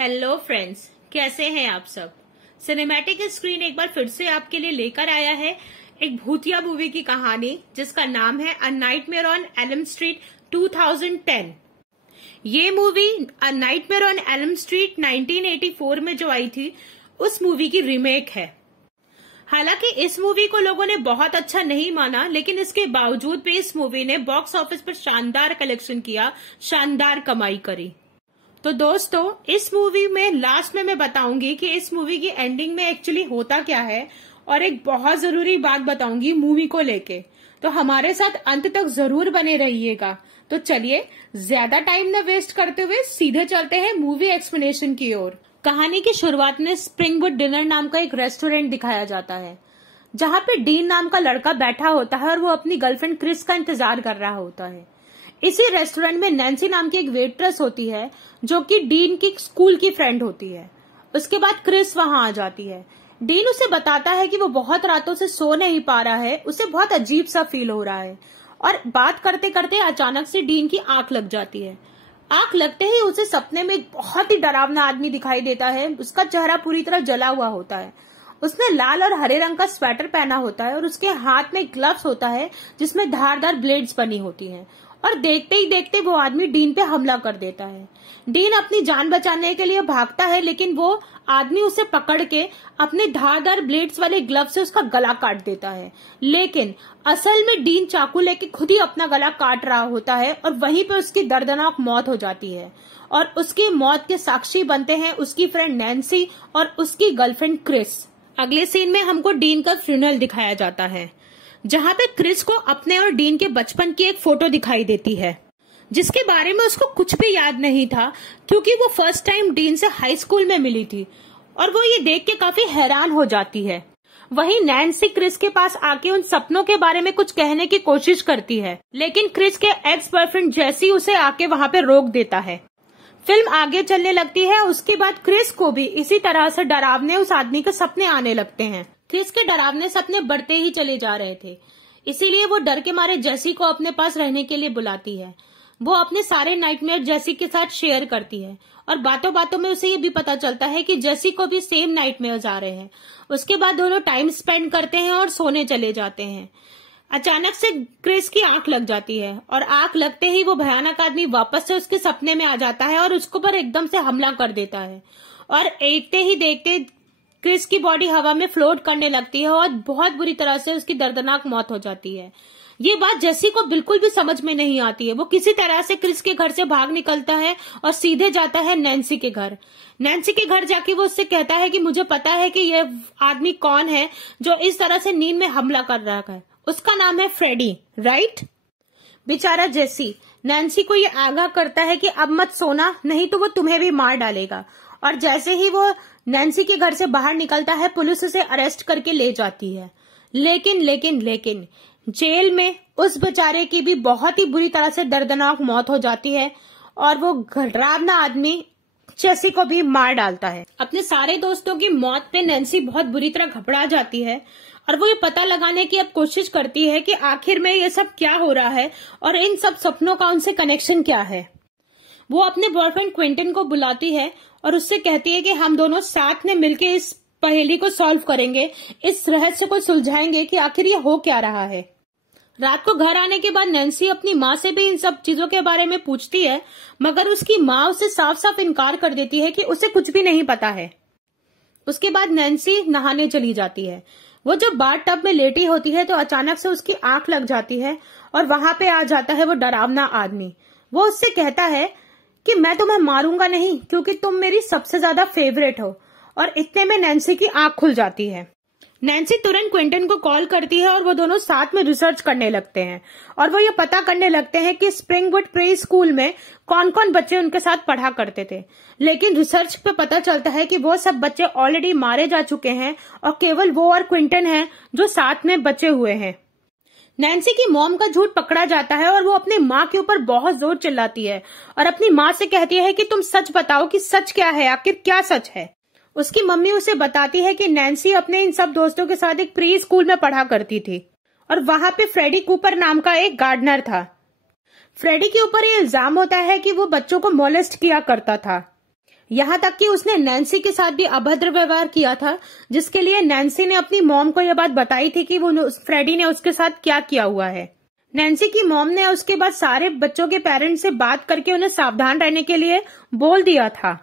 Hello friends, कैसे हैं आप सब। सिनेमैटिक स्क्रीन एक बार फिर से आपके लिए लेकर आया है एक भूतिया मूवी की कहानी जिसका नाम है a nightmare on Elm street 2010। ये movie a nightmare on Elm street 1984 में जो आई थी उस मूवी की रीमेक है। हालांकि इस मूवी को लोगों ने बहुत अच्छा नहीं माना, लेकिन इसके बावजूद भी इस मूवी ने बॉक्स ऑफिस पर शानदार कलेक्शन किया, शानदार कमाई करी। तो दोस्तों, इस मूवी में लास्ट में मैं बताऊंगी कि इस मूवी की एंडिंग में एक्चुअली होता क्या है, और एक बहुत जरूरी बात बताऊंगी मूवी को लेके। तो हमारे साथ अंत तक जरूर बने रहिएगा। तो चलिए ज्यादा टाइम न वेस्ट करते हुए सीधे चलते हैं मूवी एक्सप्लेनेशन की ओर। कहानी की शुरुआत में स्प्रिंगवुड डिनर नाम का एक रेस्टोरेंट दिखाया जाता है, जहाँ पे डीन नाम का लड़का बैठा होता है और वो अपनी गर्लफ्रेंड क्रिस का इंतजार कर रहा होता है। इसी रेस्टोरेंट में नैन्सी नाम की एक वेट्रेस होती है जो कि डीन की स्कूल की फ्रेंड होती है। उसके बाद क्रिस वहां आ जाती है। डीन उसे बताता है कि वो बहुत रातों से सो नहीं पा रहा है, उसे बहुत अजीब सा फील हो रहा है। और बात करते करते अचानक से डीन की आंख लग जाती है। आंख लगते ही उसे सपने में एक बहुत ही डरावना आदमी दिखाई देता है। उसका चेहरा पूरी तरह जला हुआ होता है। उसने लाल और हरे रंग का स्वेटर पहना होता है और उसके हाथ में ग्लव्स होता है जिसमें धारदार ब्लेड्स बनी होती हैं। और देखते ही देखते वो आदमी डीन पे हमला कर देता है। डीन अपनी जान बचाने के लिए भागता है, लेकिन वो आदमी उसे पकड़ के अपने धारदार ब्लेड्स वाले ग्लव से उसका गला काट देता है। लेकिन असल में डीन चाकू लेके खुद ही अपना गला काट रहा होता है और वहीं पे उसकी दर्दनाक मौत हो जाती है। और उसकी मौत के साक्षी बनते हैं उसकी फ्रेंड नैन्सी और उसकी गर्लफ्रेंड क्रिस। अगले सीन में हमको डीन का फ्यूनरल दिखाया जाता है, जहाँ पे क्रिस को अपने और डीन के बचपन की एक फोटो दिखाई देती है, जिसके बारे में उसको कुछ भी याद नहीं था, क्योंकि वो फर्स्ट टाइम डीन से हाई स्कूल में मिली थी। और वो ये देख के काफी हैरान हो जाती है। वहीं नैन्सी क्रिस के पास आके उन सपनों के बारे में कुछ कहने की कोशिश करती है, लेकिन क्रिस के एक्स बॉयफ्रेंड जेसी उसे आके वहाँ पे रोक देता है। फिल्म आगे चलने लगती है। उसके बाद क्रिस को भी इसी तरह से डरावने उस आदमी के सपने आने लगते हैं। क्रिस के डरावने सपने बढ़ते ही चले जा रहे थे, इसीलिए वो डर के मारे जेसी को अपने पास रहने के लिए बुलाती है। वो अपने सारे नाइटमेयर जेसी के साथ शेयर करती है और बातों बातों में उसे ये भी पता चलता है कि जेसी को भी सेम नाइटमेयर्स आ रहे हैं। उसके बाद दोनों टाइम स्पेंड करते हैं और सोने चले जाते हैं। अचानक से क्रिस की आंख लग जाती है और आंख लगते ही वो भयानक आदमी वापस से उसके सपने में आ जाता है और उसके ऊपर एकदम से हमला कर देता है। और देखते ही देखते क्रिस की बॉडी हवा में फ्लोट करने लगती है और बहुत बुरी तरह से उसकी दर्दनाक मौत हो जाती है। ये बात जेसी को बिल्कुल भी समझ में नहीं आती है। वो किसी तरह से क्रिस के घर से भाग निकलता है और सीधे जाता है नैन्सी के घर। नैन्सी के घर जाके वो उससे कहता है कि मुझे पता है कि ये आदमी कौन है जो इस तरह से नींद में हमला कर रहा है। उसका नाम है फ्रेडी, राइट। बेचारा जेसी नैन्सी को ये आगाह करता है कि अब मत सोना, नहीं तो वो तुम्हें भी मार डालेगा। और जैसे ही वो नैन्सी के घर से बाहर निकलता है, पुलिस उसे अरेस्ट करके ले जाती है। लेकिन जेल में उस बेचारे की भी बहुत ही बुरी तरह से दर्दनाक मौत हो जाती है और वो डरावना आदमी जेसी को भी मार डालता है। अपने सारे दोस्तों की मौत पे नैन्सी बहुत बुरी तरह घबरा जाती है और वो ये पता लगाने की अब कोशिश करती है कि आखिर में ये सब क्या हो रहा है और इन सब सपनों का उनसे कनेक्शन क्या है। वो अपने बॉयफ्रेंड क्विंटन को बुलाती है और उससे कहती है कि हम दोनों साथ में मिलकर इस पहेली को सॉल्व करेंगे, इस रहस्य को सुलझाएंगे कि आखिर ये हो क्या रहा है। रात को घर आने के बाद नैन्सी अपनी माँ से भी इन सब चीजों के बारे में पूछती है, मगर उसकी माँ उसे साफ साफ इनकार कर देती है कि उसे कुछ भी नहीं पता है। उसके बाद नैन्सी नहाने चली जाती है। वो जब बाथ टब में लेटी होती है तो अचानक से उसकी आंख लग जाती है और वहां पे आ जाता है वो डरावना आदमी। वो उससे कहता है कि मैं तुम्हें मारूंगा नहीं, क्योंकि तुम मेरी सबसे ज्यादा फेवरेट हो। और इतने में नैन्सी की आंख खुल जाती है। नैन्सी तुरंत क्विंटन को कॉल करती है और वो दोनों साथ में रिसर्च करने लगते हैं और वो ये पता करने लगते हैं कि स्प्रिंगवुड प्री स्कूल में कौन कौन बच्चे उनके साथ पढ़ा करते थे। लेकिन रिसर्च पे पता चलता है कि वो सब बच्चे ऑलरेडी मारे जा चुके हैं और केवल वो और क्विंटन हैं जो साथ में बचे हुए हैं। नैन्सी की मॉम का झूठ पकड़ा जाता है और वो अपनी माँ के ऊपर बहुत जोर चिल्लाती है और अपनी माँ से कहती है कि तुम सच बताओ कि सच क्या है, आखिर क्या सच है। उसकी मम्मी उसे बताती है कि नैन्सी अपने इन सब दोस्तों के साथ एक प्री स्कूल में पढ़ा करती थी और वहां पे फ्रेडी कूपर नाम का एक गार्डनर था। फ्रेडी के ऊपर ये इल्जाम होता है कि वो बच्चों को मोलेस्ट किया करता था। यहाँ तक कि उसने नैन्सी के साथ भी अभद्र व्यवहार किया था, जिसके लिए नैन्सी ने अपनी मॉम को यह बात बताई थी कि वो फ्रेडी ने उसके साथ क्या किया हुआ है। नैन्सी की मॉम ने उसके बाद सारे बच्चों के पेरेंट्स से बात करके उन्हें सावधान रहने के लिए बोल दिया था।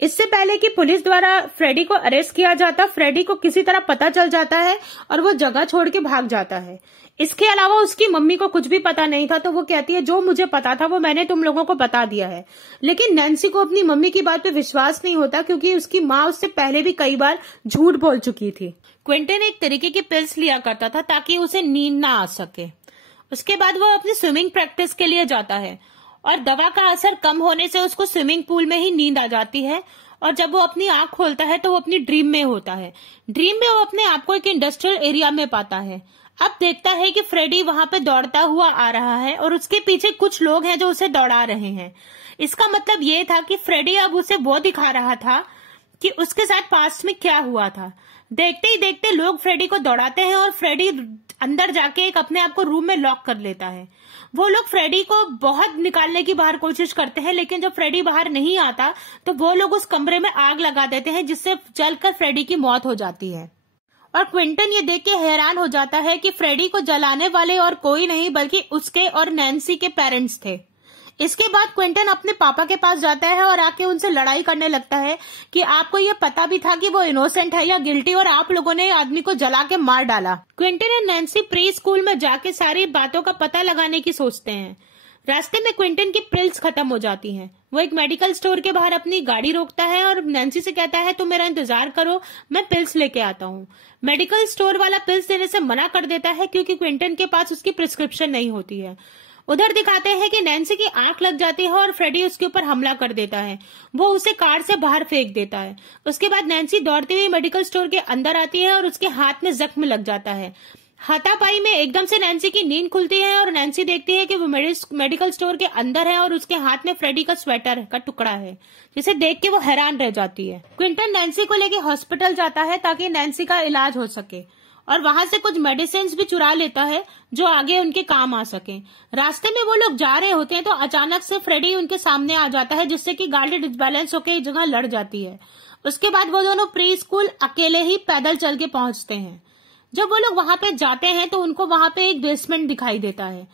इससे पहले कि पुलिस द्वारा फ्रेडी को अरेस्ट किया जाता, फ्रेडी को किसी तरह पता चल जाता है और वो जगह छोड़ के भाग जाता है। इसके अलावा उसकी मम्मी को कुछ भी पता नहीं था, तो वो कहती है जो मुझे पता था वो मैंने तुम लोगों को बता दिया है। लेकिन नैन्सी को अपनी मम्मी की बात पे विश्वास नहीं होता, क्योंकि उसकी माँ उससे पहले भी कई बार झूठ बोल चुकी थी। क्विंटन एक तरीके की पिल्स लिया करता था ताकि उसे नींद ना आ सके। उसके बाद वो अपनी स्विमिंग प्रैक्टिस के लिए जाता है और दवा का असर कम होने से उसको स्विमिंग पूल में ही नींद आ जाती है। और जब वो अपनी आंख खोलता है तो वो अपनी ड्रीम में होता है। ड्रीम में वो अपने आप को एक इंडस्ट्रियल एरिया में पाता है। अब देखता है कि फ्रेडी वहां पे दौड़ता हुआ आ रहा है और उसके पीछे कुछ लोग हैं जो उसे दौड़ा रहे हैं। इसका मतलब ये था कि फ्रेडी अब उसे वो दिखा रहा था कि उसके साथ पास्ट में क्या हुआ था। देखते ही देखते लोग फ्रेडी को दौड़ाते हैं और फ्रेडी अंदर जाके एक अपने आप को रूम में लॉक कर लेता है। वो लोग फ्रेडी को बहुत निकालने की बाहर कोशिश करते हैं, लेकिन जब फ्रेडी बाहर नहीं आता तो वो लोग उस कमरे में आग लगा देते हैं, जिससे जलकर फ्रेडी की मौत हो जाती है। और क्विंटन ये देख के हैरान हो जाता है कि फ्रेडी को जलाने वाले और कोई नहीं बल्कि उसके और नैन्सी के पेरेंट्स थे। इसके बाद क्विंटन अपने पापा के पास जाता है और आके उनसे लड़ाई करने लगता है कि आपको ये पता भी था कि वो इनोसेंट है या गिल्टी, और आप लोगों ने आदमी को जला के मार डाला। क्विंटन और नैन्सी प्री स्कूल में जाके सारी बातों का पता लगाने की सोचते हैं। रास्ते में क्विंटन की पिल्स खत्म हो जाती हैं। वो एक मेडिकल स्टोर के बाहर अपनी गाड़ी रोकता है और नैन्सी से कहता है तुम मेरा इंतजार करो, मैं पिल्स लेके आता हूँ। मेडिकल स्टोर वाला पिल्स देने से मना कर देता है क्योंकि क्विंटन के पास उसकी प्रिस्क्रिप्शन नहीं होती है। उधर दिखाते हैं कि नैन्सी की आंख लग जाती है और फ्रेडी उसके ऊपर हमला कर देता है। वो उसे कार से बाहर फेंक देता है। उसके बाद नैन्सी दौड़ती हुई मेडिकल स्टोर के अंदर आती है और उसके हाथ में जख्म लग जाता है। हाथापाई में एकदम से नैन्सी की नींद खुलती है और नैन्सी देखती है कि वो मेडिकल स्टोर के अंदर है और उसके हाथ में फ्रेडी का स्वेटर का टुकड़ा है, जिसे देख के वो हैरान रह जाती है। क्विंटन नैन्सी को लेके हॉस्पिटल जाता है ताकि नैन्सी का इलाज हो सके और वहां से कुछ मेडिसिन भी चुरा लेता है जो आगे उनके काम आ सके। रास्ते में वो लोग जा रहे होते हैं तो अचानक से फ्रेडी उनके सामने आ जाता है, जिससे कि गाड़ी डिसबैलेंस होकर एक जगह लड़ जाती है। उसके बाद वो दोनों प्री स्कूल अकेले ही पैदल चल के पहुंचते हैं। जब वो लोग वहां पे जाते हैं तो उनको वहां पे एक बेसमेंट दिखाई देता है।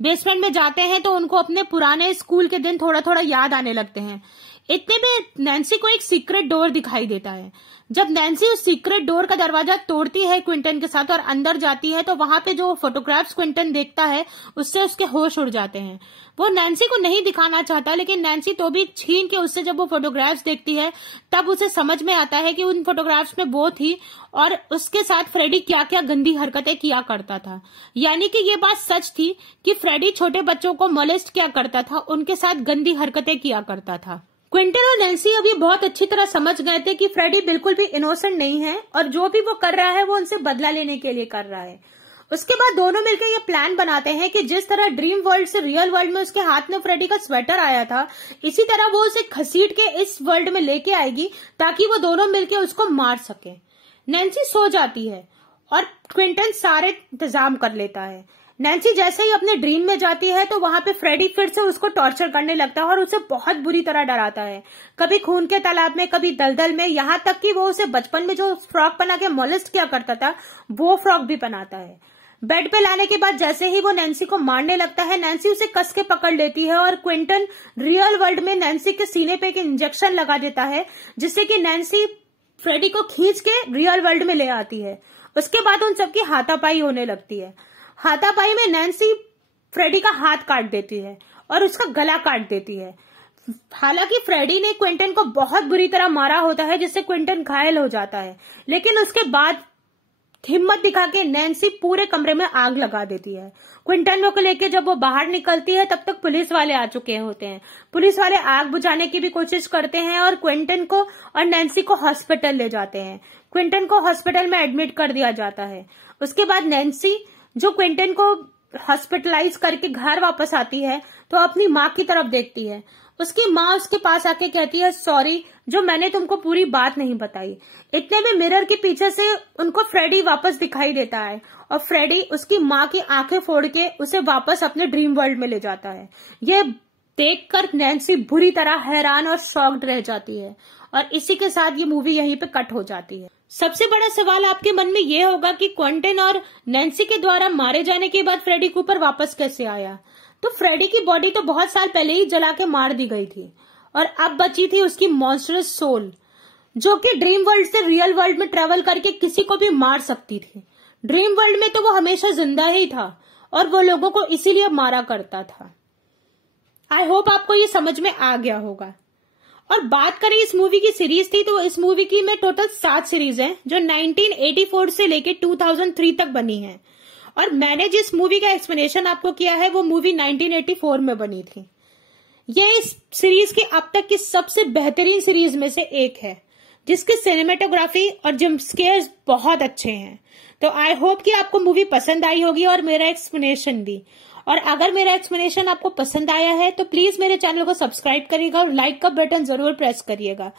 बेसमेंट में जाते हैं तो उनको अपने पुराने स्कूल के दिन थोड़ा थोड़ा याद आने लगते हैं। इतने में नैन्सी को एक सीक्रेट डोर दिखाई देता है। जब नैन्सी उस सीक्रेट डोर का दरवाजा तोड़ती है क्विंटन के साथ और अंदर जाती है तो वहां पे जो फोटोग्राफ्स क्विंटन देखता है उससे उसके होश उड़ जाते हैं। वो नैन्सी को नहीं दिखाना चाहता, लेकिन नैन्सी तो भी छीन के उससे जब वो फोटोग्राफ्स देखती है तब उसे समझ में आता है कि उन फोटोग्राफ्स में वो थी और उसके साथ फ्रेडी क्या क्या गंदी हरकतें किया करता था। यानी कि ये बात सच थी कि फ्रेडी छोटे बच्चों को मोलेस्ट किया करता था, उनके साथ गंदी हरकतें किया करता था। क्विंटन और नैन्सी अब ये बहुत अच्छी तरह समझ गए थे कि फ्रेडी बिल्कुल भी इनोसेंट नहीं है और जो भी वो कर रहा है वो उनसे बदला लेने के लिए कर रहा है। उसके बाद दोनों मिलकर ये प्लान बनाते हैं कि जिस तरह ड्रीम वर्ल्ड से रियल वर्ल्ड में उसके हाथ में फ्रेडी का स्वेटर आया था, इसी तरह वो उसे घसीट के इस वर्ल्ड में लेके आएगी ताकि वो दोनों मिलकर उसको मार सके। नैन्सी सो जाती है और क्विंटन सारे इंतजाम कर लेता है। नैन्सी जैसे ही अपने ड्रीम में जाती है तो वहां पे फ्रेडी फिर से उसको टॉर्चर करने लगता है और उसे बहुत बुरी तरह डराता है, कभी खून के तालाब में, कभी दलदल में, यहाँ तक कि वो उसे बचपन में जो फ्रॉक बना के मोलेस्ट किया करता था वो फ्रॉक भी बनाता है। बेड पे लाने के बाद जैसे ही वो नैन्सी को मारने लगता है, नैन्सी उसे कस के पकड़ लेती है और क्विंटन रियल वर्ल्ड में नैन्सी के सीने पे एक इंजेक्शन लगा देता है, जिससे कि नैन्सी फ्रेडी को खींच के रियल वर्ल्ड में ले आती है। उसके बाद उन सबकी हाथापाई होने लगती है। हाथापाई में नैन्सी फ्रेडी का हाथ काट देती है और उसका गला काट देती है। हालांकि फ्रेडी ने क्विंटन को बहुत बुरी तरह मारा होता है, जिससे क्विंटन घायल हो जाता है, लेकिन उसके बाद हिम्मत दिखा के नैन्सी पूरे कमरे में आग लगा देती है। क्विंटन को लेके जब वो बाहर निकलती है तब तक पुलिस वाले आ चुके होते हैं। पुलिस वाले आग बुझाने की भी कोशिश करते हैं और क्विंटन को और नैन्सी को हॉस्पिटल ले जाते हैं। क्विंटन को हॉस्पिटल में एडमिट कर दिया जाता है। उसके बाद नैन्सी जो क्विंटन को हॉस्पिटलाइज करके घर वापस आती है तो अपनी माँ की तरफ देखती है। उसकी माँ उसके पास आके कहती है सॉरी, जो मैंने तुमको पूरी बात नहीं बताई। इतने में मिरर के पीछे से उनको फ्रेडी वापस दिखाई देता है और फ्रेडी उसकी माँ की आंखें फोड़ के उसे वापस अपने ड्रीम वर्ल्ड में ले जाता है। ये देखकर नैन्सी बुरी तरह हैरान और शॉक्ड रह जाती है और इसी के साथ ये मूवी यहीं पे कट हो जाती है। सबसे बड़ा सवाल आपके मन में ये होगा कि क्विंटन और नैन्सी के द्वारा मारे जाने के बाद फ्रेडी कूपर वापस कैसे आया। तो फ्रेडी की बॉडी तो बहुत साल पहले ही जला के मार दी गई थी और अब बची थी उसकी मॉन्स्टरस सोल, जो कि ड्रीम वर्ल्ड से रियल वर्ल्ड में ट्रेवल करके किसी को भी मार सकती थी। ड्रीम वर्ल्ड में तो वो हमेशा जिंदा ही था और वो लोगों को इसीलिए मारा करता था। आई होप आपको ये समझ में आ गया होगा। और बात करें इस मूवी की सीरीज थी, तो इस मूवी की में टोटल 7 सीरीज हैं जो 1984 से लेके 2003 तक बनी है। और मैंने जिस मूवी का एक्सप्लेनेशन आपको किया है वो मूवी 1984 में बनी थी। ये इस सीरीज की अब तक की सबसे बेहतरीन सीरीज में से एक है, जिसकी सिनेमेटोग्राफी और जंप स्केयर्स बहुत अच्छे हैं। तो आई होप कि आपको मूवी पसंद आई होगी और मेरा एक्सप्लेनेशन भी। और अगर मेरा एक्सप्लेनेशन आपको पसंद आया है तो प्लीज मेरे चैनल को सब्सक्राइब करिएगा और लाइक का बटन जरूर प्रेस करिएगा।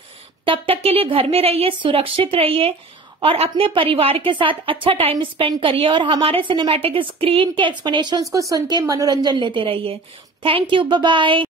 तब तक के लिए घर में रहिए, सुरक्षित रहिए और अपने परिवार के साथ अच्छा टाइम स्पेंड करिए और हमारे सिनेमैटिक स्क्रीन के एक्सप्लेनेशंस को सुन के मनोरंजन लेते रहिए। Thank you, bye bye.